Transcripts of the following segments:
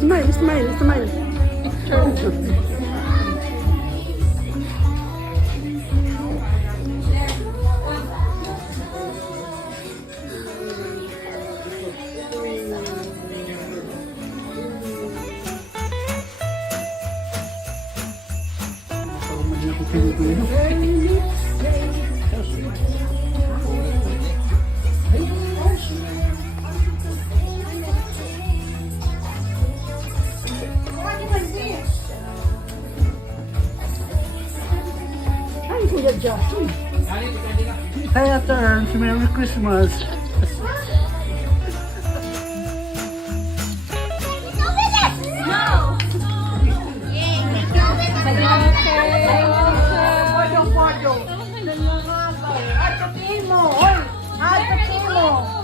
Smile, smile, smile. Kaya turns, Merry Christmas.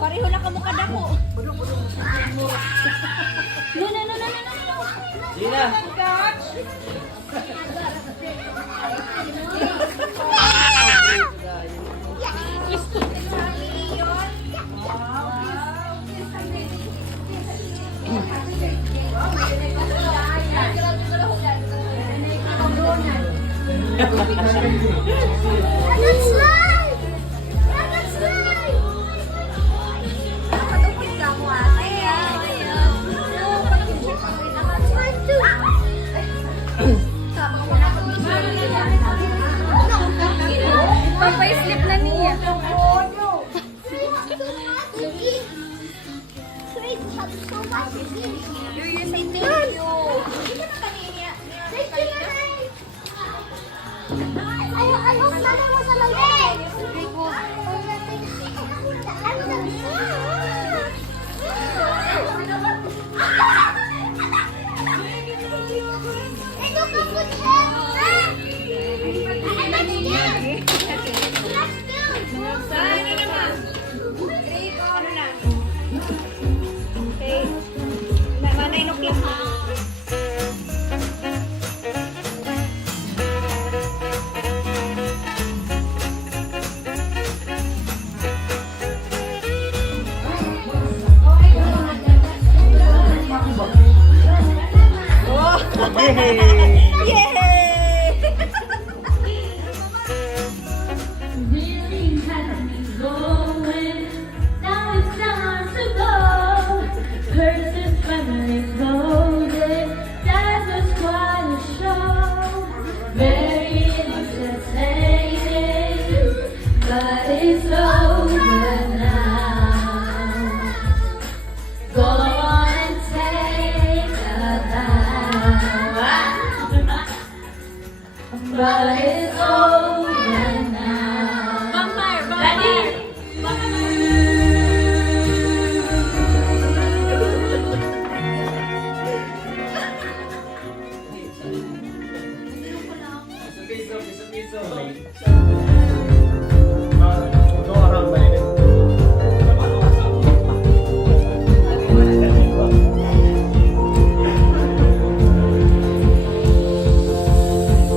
Pareho na kamukha dako. No. Gina. Papa-slip na niya. But it's over now. Vampire.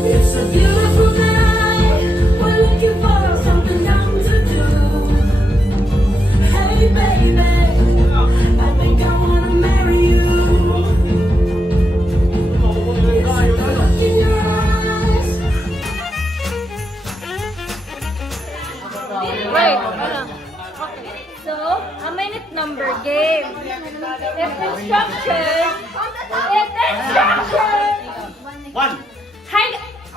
It's a beautiful night. We're looking for something young to do. Hey baby, I think I wanna marry you. It's the look in your eyes. Wait, okay. So, a minute number game. It's instruction. One. Hi,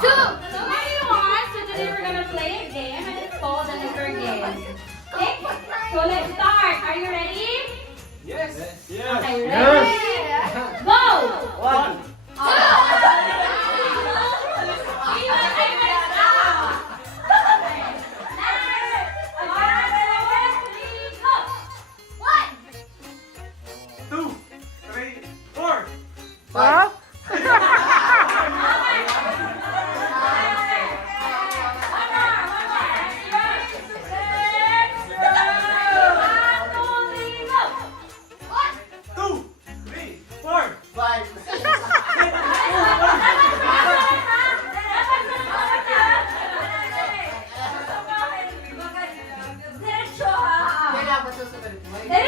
two. So, everyone, so today we're gonna play a game and it's called the liquor game. Okay? So, let's start. Are you ready? Yes. Are you ready? Go! One. Two. Three. Four. Huh? Two. Three. Four. Five. Dali